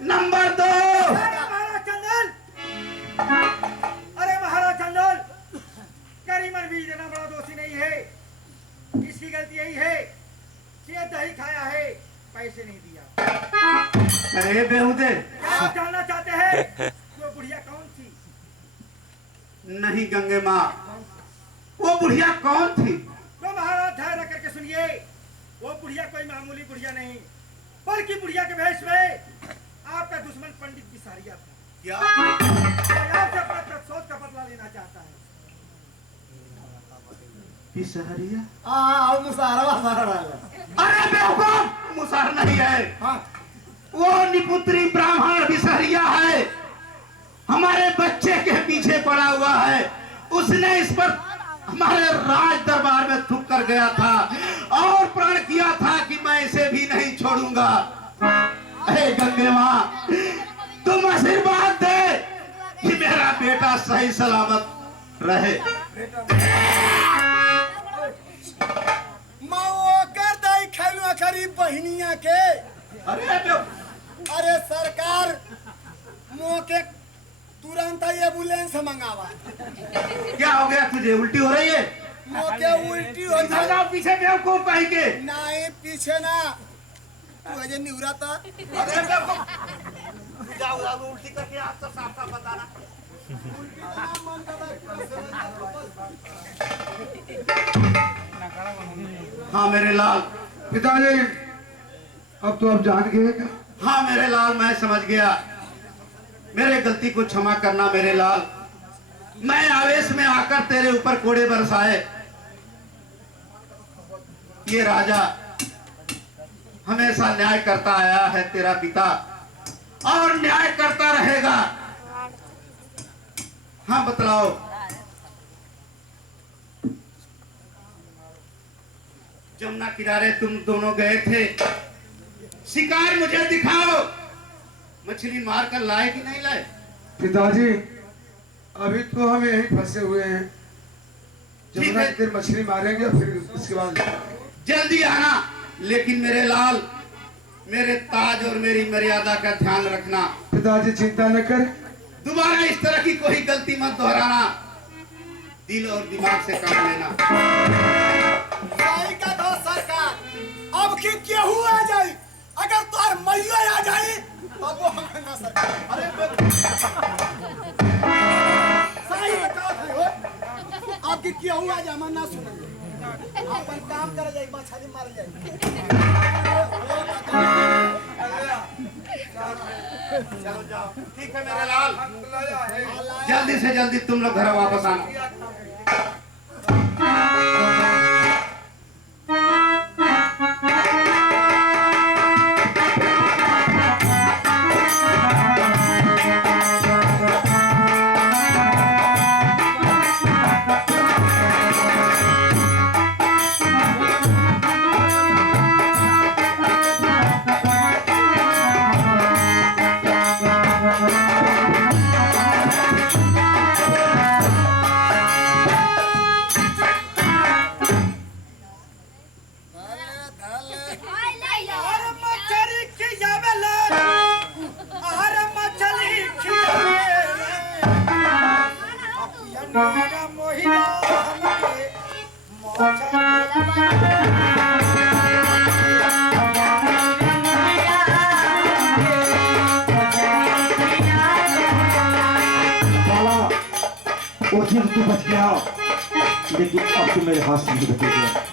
Number 2। अरे महाराज चंदन, अरे महाराज चंदन, करीमन भी इतना बड़ा दोषी नहीं है। इसकी गलती यही है कि ये दही खाया है, पैसे नहीं दिया। अरे बेहुदे, क्या आप जानना चाहते हैं वो बुढ़िया कौन थी? नहीं गंगे माँ, वो बुढ़िया कौन थी? तो महाराज धैर्य करके सुनिए, वो बुढ़िया कोई मामूली बुढ़िया नहीं, बल्कि बुढ़िया के भेष में आपका दुश्मन पंडित बिसारिया था। क्या? आपसे अपना प्रतिशोध का बदला लेना चाहता है। बिसारिया? हाँ, मुसाहरा हमारा। अरे बेवकूफ, मुसार नहीं है। हाँ, वो निपुत्री ब्राह्मण बिसारिया है, हमारे बच्चे के पीछे पड़ा हुआ है। उसने इस पर हमारे राज दरबार में थूक कर गया था और प्रण किया था कि मैं इसे भी नहीं छोड़ूंगा। अरे गंगे माँ, तुम आशीर्वाद दे कि मेरा बेटा सही सलामत रहे। मैं वो कर दई खेलुआ खरी बहनिया के। अरे सरकार मोके तुरंत ही एम्बुलेंस मंगावा। क्या हो गया तुझे? उल्टी हो रही है? मोके उल्टी हो जाए। जाओ पीछे बेवकूफ कहीं के। नहीं पीछे ना, तू अजय निवरा था। अरे बेवकूफ, जाओ जाओ उल्टी करके आप सब साफ साफ बताना। हाँ मेरे लाल। पिताजी, अब तो आप जान गए क्या? हाँ मेरे लाल, मैं समझ गया। मेरे गलती को क्षमा करना मेरे लाल। मैं आवेश में आकर तेरे ऊपर कोड़े बरसाए। ये राजा हमेशा न्याय करता आया है, तेरा पिता, और न्याय करता रहेगा। हाँ बतलाओ, जमुना किनारे तुम दोनों गए थे, शिकार मुझे दिखाओ। मछली मार कर लाए कि नहीं लाए? पिताजी, अभी तो हम यहीं फंसे हुए हैं। जब ठीक ना है। एक दिन मछली मारेंगे फिर उसके बाद जल्दी आना, लेकिन मेरे लाल, मेरे ताज और मेरी मर्यादा का ध्यान रखना। पिताजी चिंता न कर। दोबारा इस तरह की कोई गलती मत दोहराना। दिल और दिमाग से काम लेना। सही का दो सरकार, अब की केहू आ जाए, अगर तोर मैया आ जाए तब वो हमें ना सरकार। अरे सही बात है हो, अब की केहू आ जाए, मैं ना सुनेंगे। अपन काम कर जाए, मछली मार जाए। चलो जाओ। ठीक है मेरे लाल, जल्दी से जल्दी तुम लोग घर वापस आना। अरे मछली खियावेला, अरे मछली खियावेला, अपिया मोहिना हमके साला, वो चीज तू बच गया, लेकिन अब तू मेरे हाथ से मुझे बचेगा।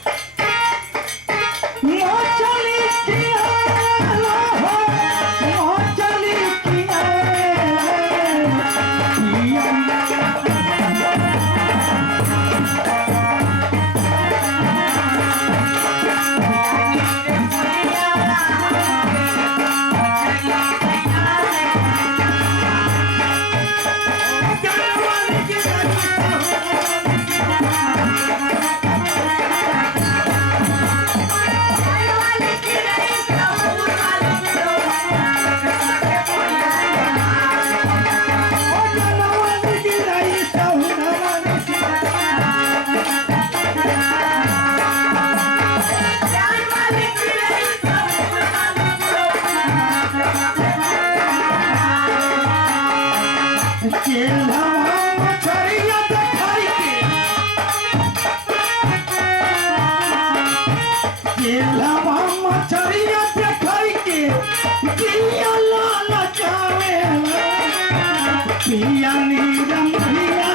केलवा मछरिया देखाई के केलवा मछरिया देखाई के पिया लाल जावे पिया नीर मैया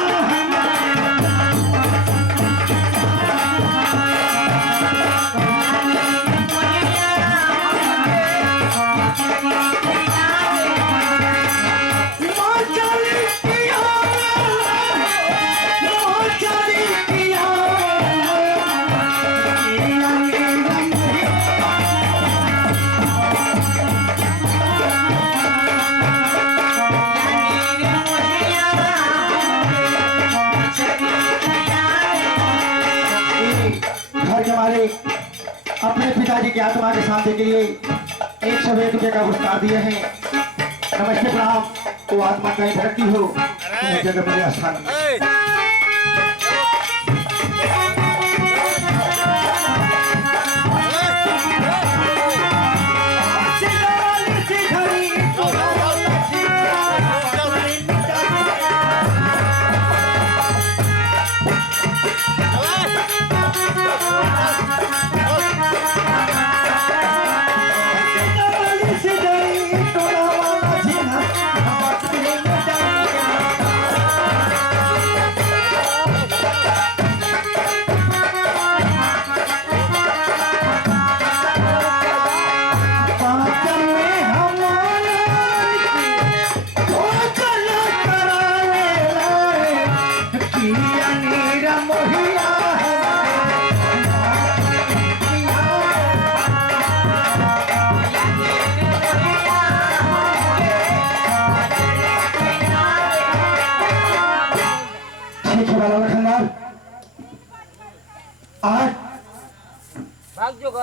घर के मालिक अपने पिताजी की आत्मा के शांति के लिए 101 रुपये का पुरस्कार दिए हैं। नमस्ते प्रणाम। वो आत्मा कहीं भटकी हो उस जगह पर स्थान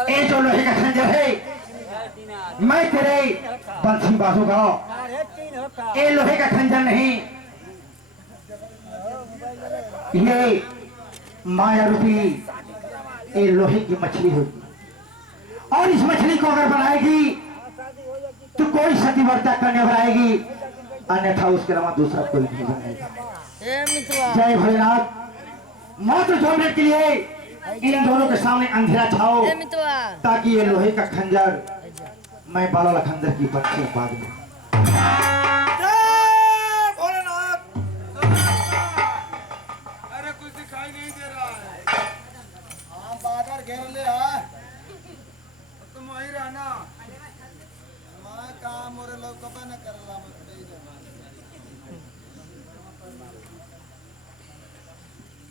ये जो लोहे का खंजर है मैं तेरे बंसी बांधूंगा। ये लोहे का खंजर नहीं, ये माया रूपी ये लोहे की मछली होगी और इस मछली को अगर बनाएगी तो कोई सतीव्रता कन्या बनाएगी, अन्यथा उसके अलावा दूसरा कोई नहीं बनाएगा। जय भोलेनाथ। मात्र 2 मिनट के लिए इन दोनों के सामने अंधेरा छाओ ताकि ये लोहे का खंजर मैं बाला लखंदर की बच्ची बाद में। जय भोलेनाथ। अरे कुछ दिखाई नहीं दे रहा है। हाँ बादर घेर ले है। तुम वहीं रहना। मैं काम और लोग कब न कर रहा मत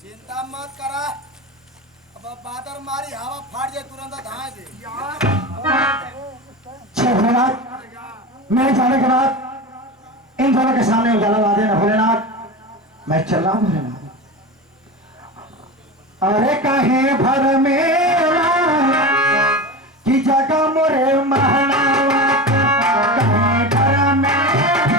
चिंता मत करा। अब बादर मारी हवा फाड़ जाए तुरंत धाए दे। भोलेनाथ मेरे जाने के बाद इन दोनों के सामने उजाला ला देना भोलेनाथ। मैं चल रहा हूँ भोलेनाथ। अरे कहे भर मेरा की जगह मोरे महनावा कहे भर मेरा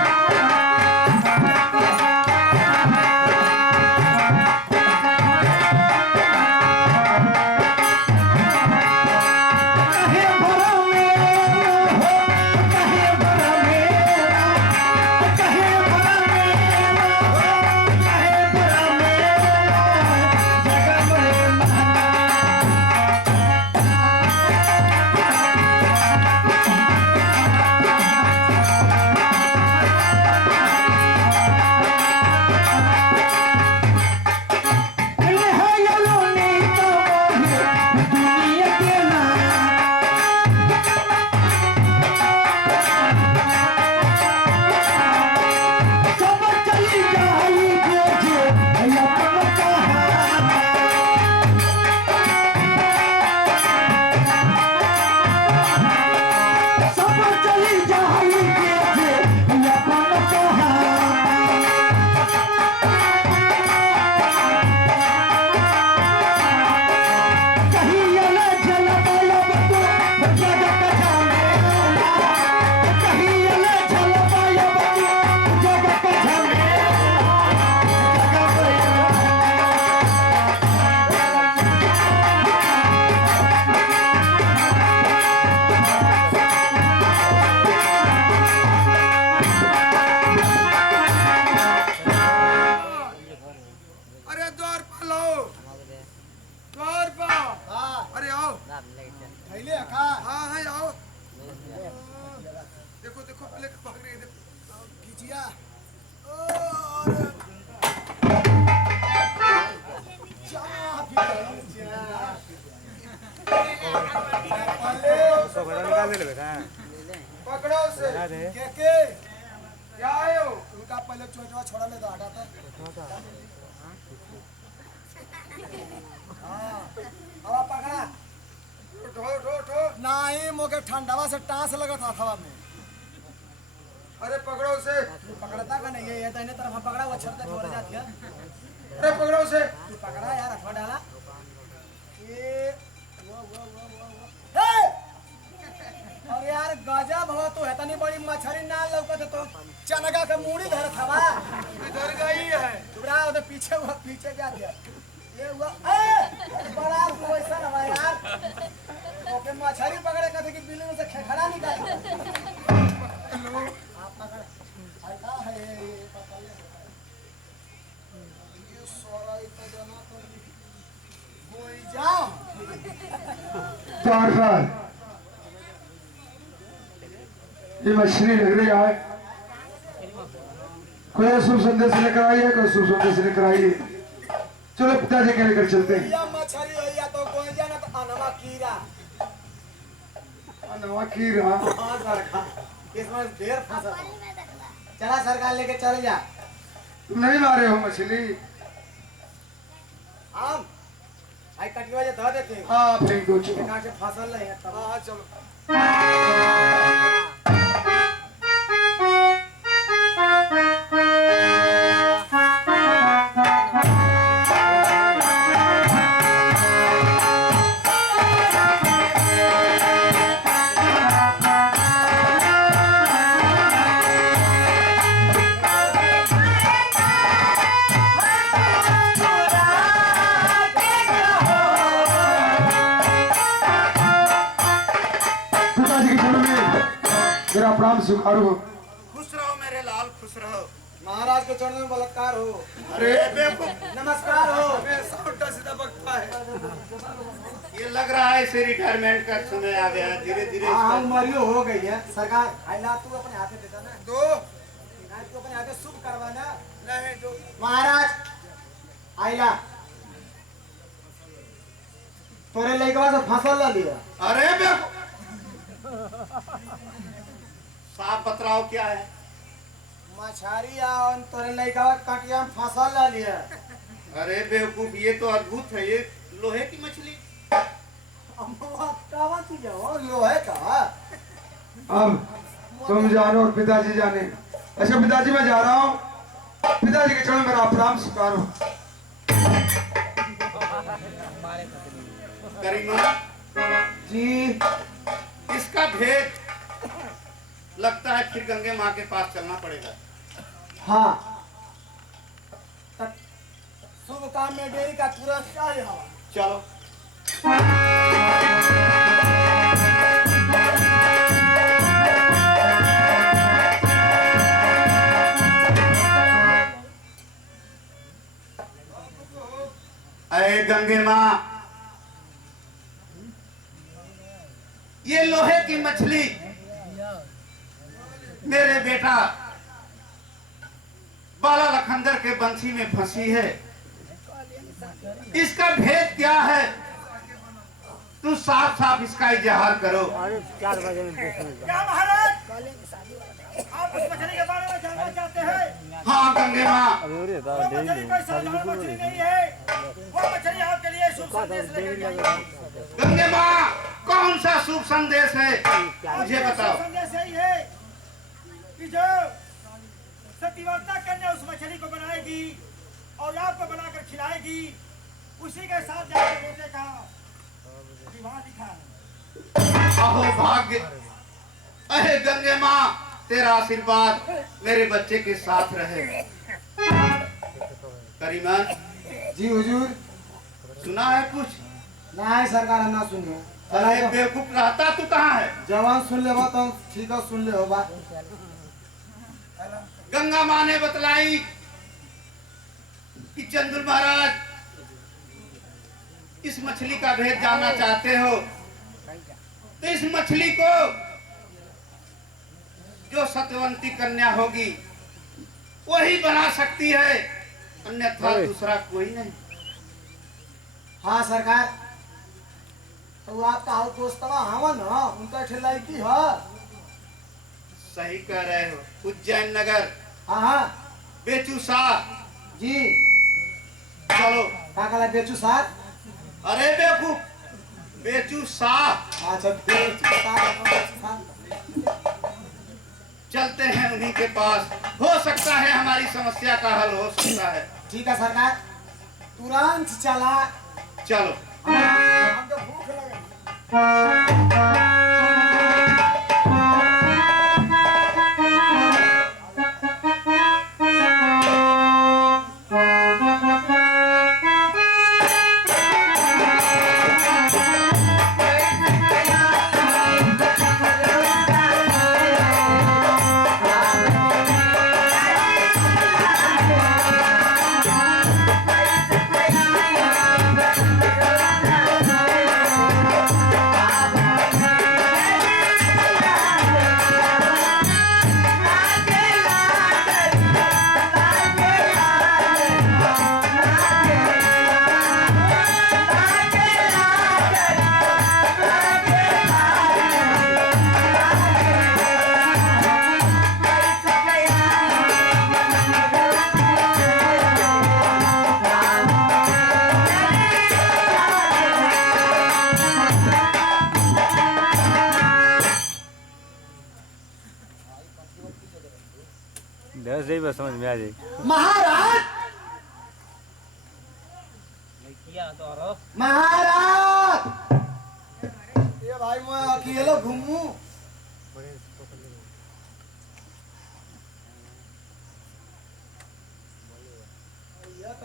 देखो पहले पकड़ रही है खींचिया और पकड़ो उसे के क्या आए हो उनका पहले चोटवा छोड़ा ले तो हटा था हाँ अब पकड़ा उठो नहीं मोके ठंडावा से टांस लगा था हवा में अरे पकड़ो उसे पकड़ता का नहीं है ये दाहिने तरफ पकड़ा वो छत पे छोड़ जाती है अरे पकड़ो उसे तू पकड़ा यार अठवा डाला ये वो और यार गजब हो तो है तनी बड़ी मछली ना लौकत तो चनगा के मूड़ी धर थवा इधर गई है टुकड़ा उधर पीछे वो पीछे जा दिया ये हुआ बड़ा वैसा ना यार ओके मछली पकड़े कहते कि बिल्ली में से खेखड़ा निकाल आप पकड़ हटा है ये पकड़ ले ये सोरा इतना जना तो कोई जाओ चार साल ये मछली लग रही है कोई शुभ संदेश लेकर आई है कोई शुभ संदेश लेकर आई है चलो पिताजी के लेकर चलते हैं या मछली है या तो कोई जाना तो अनवा कीड़ा नवा कीड़ा हाँ सरकार इसमें ढेर फंसा चला सरकार लेके चल जा तुम नहीं मारे हो मछली हम आई कटिया जे धर देते हाँ फेंक दो चलो कहां से फसल है तब हां चलो मेरा प्रणाम स्वीकार हो खुश रहो मेरे लाल, खुश रहो। महाराज के चरणों में बलात्कार हो अरे बेवकूफ, नमस्कार हो उल्टा सीधा बकता है ये लग रहा है इसे रिटायरमेंट का समय आ गया है। धीरे धीरे हाँ उम्र हो गई है सरकार आइला तू अपने हाथ में देता ना दो ना तू अपने हाथ में शुभ करवाना नहीं दो महाराज आइला तोरे लइकवा से फसल ला लिया अरे बेवकूफ, साफ बतलाओ क्या है? मछारी आवन तोरे लइकवा कटिया में फसल ला लिया अरे बेवकूफ, ये तो अद्भुत है। ये लोहे की मछली। अम्मा कावा तू जाओ लोहे का अब तुम जानो और पिताजी जाने। अच्छा पिताजी मैं जा रहा हूँ, पिताजी के चरणों में मेरा प्रणाम स्वीकार हो। करीमा जी इसका भेद लगता है फिर गंगे माँ के पास चलना पड़ेगा। हाँ तब शुभ काम में देरी का तुरंत चाहिए हवा चलो। अरे गंगे माँ, ये लोहे की मछली मेरे बेटा बाला लखंदर के बंसी में फंसी है। इसका भेद क्या है? तू साफ साफ इसका इजहार करो। क्या महाराज आप उस मछली के बारे में जानना चाहते हैं? हाँ गंगे माँ, वो मछली कोई साधारण मछली नहीं है। वो मछली आपके लिए शुभ संदेश लेकर आई है। गंगे माँ कौन सा शुभ संदेश है मुझे बताओ। संदेश यही है कि जो सतीव्रता कन्या उस मछली को बनाएगी और आपको बनाकर खिलाएगी, उसी के साथ जाकर बेटे का विवाह लिखा है। अहो भाग्य, अहे गंगे माँ, तेरा आशीर्वाद मेरे बच्चे के साथ रहे। करीमन जी हुजूर सुना है कुछ? नहीं सरकार हम ना सुनिए अरे बेवकूफ, रहता तू कहाँ है? जवान सुन ले तो ठीक है सुन ले हो बा गंगा माँ ने बतलाई कि चंद्र महाराज इस मछली का भेद जानना चाहते हो तो इस मछली को जो सत्यवंती कन्या होगी वही बना सकती है, अन्यथा दूसरा कोई नहीं। हाँ सरकार, तो आपका हाल दोस्तवा हवा ना, उनका ठेलाई की है। सही कह रहे हो। उज्जैन नगर हाँ हाँ बेचू शाह। जी, चलो। क्या कहला बेचू सार? अरे बेवकूफ, बेचू शाह। अच्छा बेचू सार। चलते हैं उन्हीं के पास, हो सकता है हमारी समस्या का हल हो सकता है। ठीक है सरकार, तुरंत चला। चलो। हमको भूख लगे। दस बस समझ में आ जाए। महाराज, महाराज, ये भाई मैं अकेले घूमू।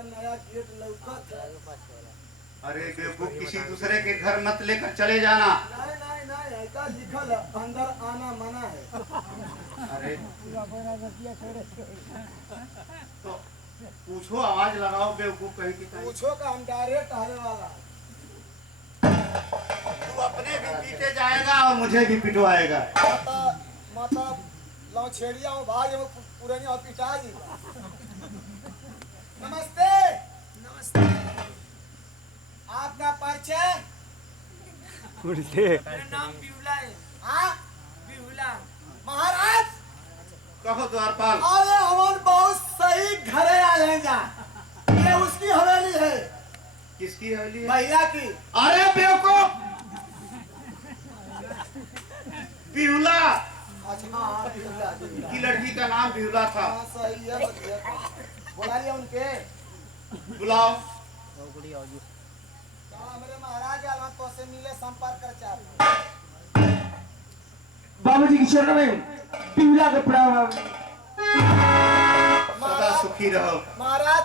नया गेट लौकत है। अरे बेवकूफ, किसी दूसरे के घर मत लेकर चले जाना। नहीं नहीं नहीं, ऐसा लिखल है, अंदर आना मना है। अरे तो पूछो, आवाज लगाओ बेवकूफ कहीं की कहीं। पूछो का हम डायरेक्ट आने वाला है। तू अपने भी पीटे जाएगा और मुझे भी पिटवाएगा। माता लौछेड़िया हूँ भाई, पुरानी और पिटा जी। नमस्ते। नमस्ते। आपका परिचय? मेरा नाम बिहुला है। हाँ बिहुला। महाराज, कहो द्वारपाल। अरे हम बहुत सही घरे आए जा। ये उसकी हवेली है। किसकी हवेली है? महिला की। अरे बेवकूफ, बिहुला अच्छा हाँ, बिहुला, बिहुला। की लड़की का नाम बिहुला था। हाँ सही है, बढ़िया। बुला लिया उनके। बुलाओ। मेरे महाराज आलमा तो से मिले, संपर्क कर चाहते। बाबूजी की चरण में पिवला के प्रणाम। सदा सुखी रहो। महाराज,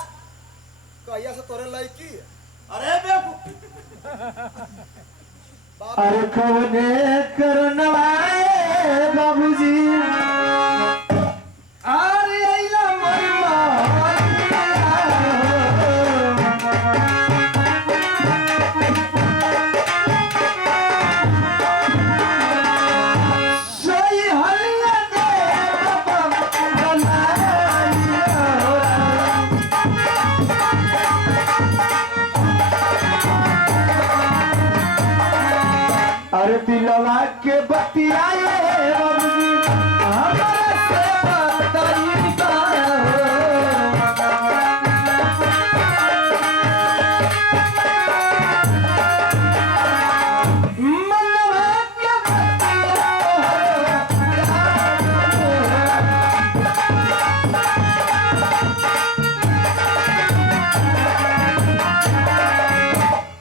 कहिया से तोरे लड़की है? अरे बेवकूफ, अरे कवने करनवाए बाबूजी, अरे आइला मोरी सोई हल्ला दे अरे दिलवा के बतियाए बाबूजी, हमारे से बताई मनवा के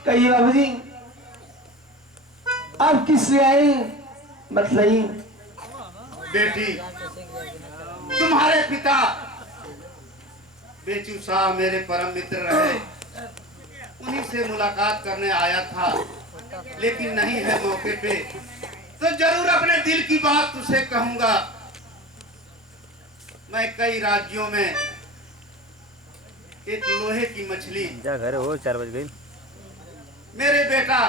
कहिए बाबूजी, अब किससे आए मतलब? बेटी, तुम्हारे पिता बेचू शाह मेरे परम मित्र रहे, उन्हीं से मुलाकात करने आया था, लेकिन नहीं है मौके पे तो जरूर अपने दिल की बात तुझसे कहूंगा। मैं कई राज्यों में एक लोहे की मछली जा घर हो 4 बज गई। मेरे बेटा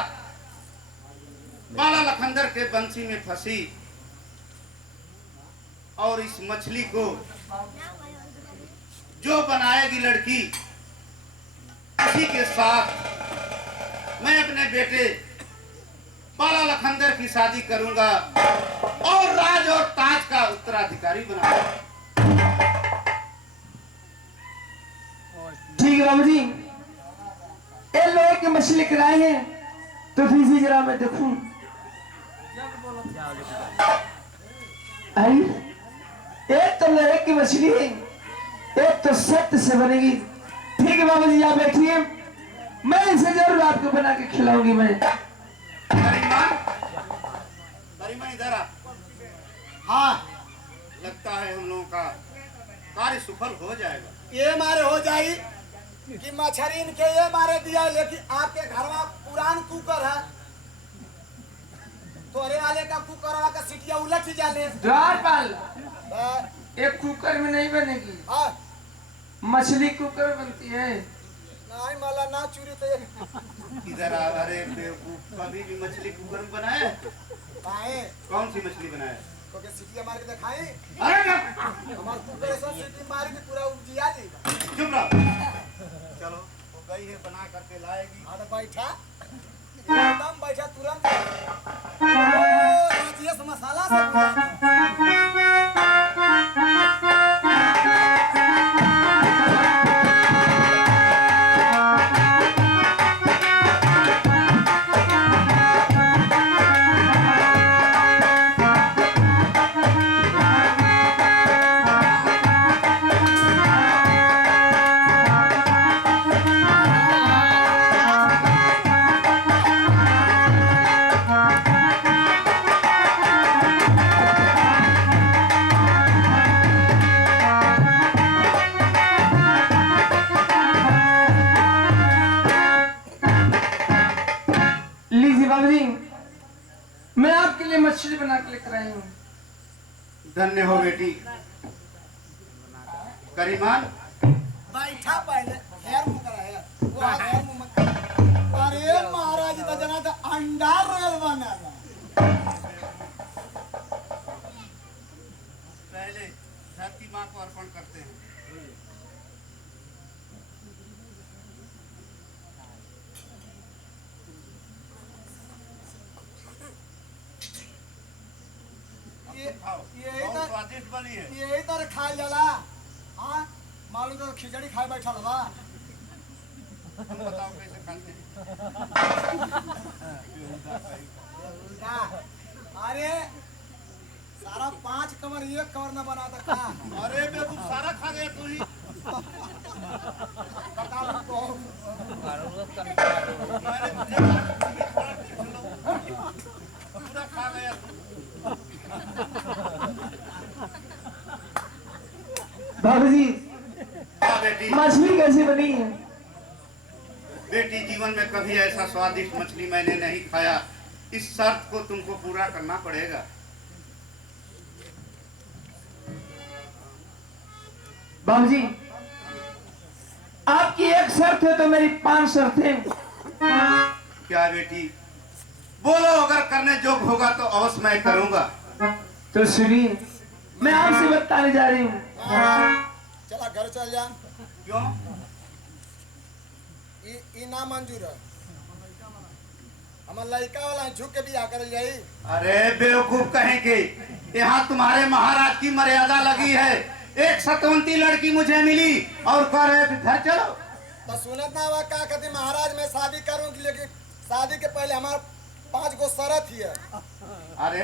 बाला लखंदर के बंसी में फंसी, और इस मछली को जो बनाएगी लड़की उसी के साथ मैं अपने बेटे बाला लखनदर की शादी करूंगा और राज और ताज का उत्तराधिकारी बनाऊंगा। ठीक है बाबू जी, ये लोहे की मछली कराए हैं तो फिर जरा मैं देखूं। आई एक तो लोहे की मछली है, एक तो सत्य से बनेगी। ठीक है बाबू जी, आप बैठिए, मैं इसे जरूर आपको बना के खिलाऊंगी। मैं करीमान इधर आ। हाँ लगता है हम लोगों का कार्य सफल हो जाएगा। ये मारे हो जाई कि मछरीन के ये मारे दिया, लेकिन आपके घर में पुरान कुकर है, तोरे वाले का कुकर का सीटिया उलट ही जाले। द्वारपाल, एक कुकर में नहीं बनेगी, हाँ मछली कुकर बनती है। नहीं माला ना चूरी तो इधर आ। अरे बेवकूफ, कभी भी मछली कुकर में बनाया है? काहे कौन सी मछली बनाया है? तो के सीटिया मार के दिखाई। अरे ना, हमार कुकर ऐसा सीटी मार के पूरा उपजिया दी। चुप रहो। चलो वो गई है, बना करके लाएगी। हाँ तो बैठा एकदम बैठा तुरंत। ओ ये मसाला से लीजिए बाबू जी, मैं आपके लिए मछली बना के लेकर आई हूँ। धन्य हो बेटी। करीमान, बैठा पहले हेयर मुंह करा है वो हेयर मुंह मत। अरे महाराज तो जना तो अंडा रोल बना है। पहले धरती माँ को अर्पण करते हैं। यही बहुत तो स्वादिष्ट बनी है। यही तो खाए जाला। हाँ मालूम तो खिचड़ी खाए बैठा लगा। तुम बताओ कैसे खाते हैं? क्या? अरे सारा 5 कमर एक कमर न बना था का। अरे बेवकूफ, सारा खा गया तू ही। बता लो तो मैंने तुझे कहा, पूरा खा गया तू। बाबू जी, हाँ बेटी। मछली कैसी बनी है? बेटी, जीवन में कभी ऐसा स्वादिष्ट मछली मैंने नहीं खाया। इस शर्त को तुमको पूरा करना पड़ेगा। बाबू जी, आपकी एक शर्त है तो मेरी 5 शर्तें। क्या बेटी? बोलो, अगर करने जोग होगा तो अवश्य मैं करूंगा। तो सुनिए, मैं आपसे बताने जा रही हूँ। चला घर चल जा। क्यों? ई ना मंजूर है। हमार लड़का वाला झुक के बियाह कर जाई। अरे बेवकूफ कहें के, यहाँ तुम्हारे महाराज की मर्यादा लगी है। एक सतवंती लड़की मुझे मिली और कह रहे थे घर चलो। तो सुनत ना हुआ का कहती महाराज मैं शादी करूंगी, लेकिन शादी के पहले हमार 5 गो शर्त ही है। अरे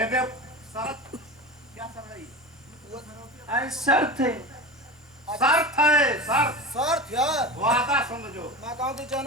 शर्त क्या शर्त है? शर्त है, शर्त है, शर्त शर्त है वादा समझो। मैं कहूँ कि जन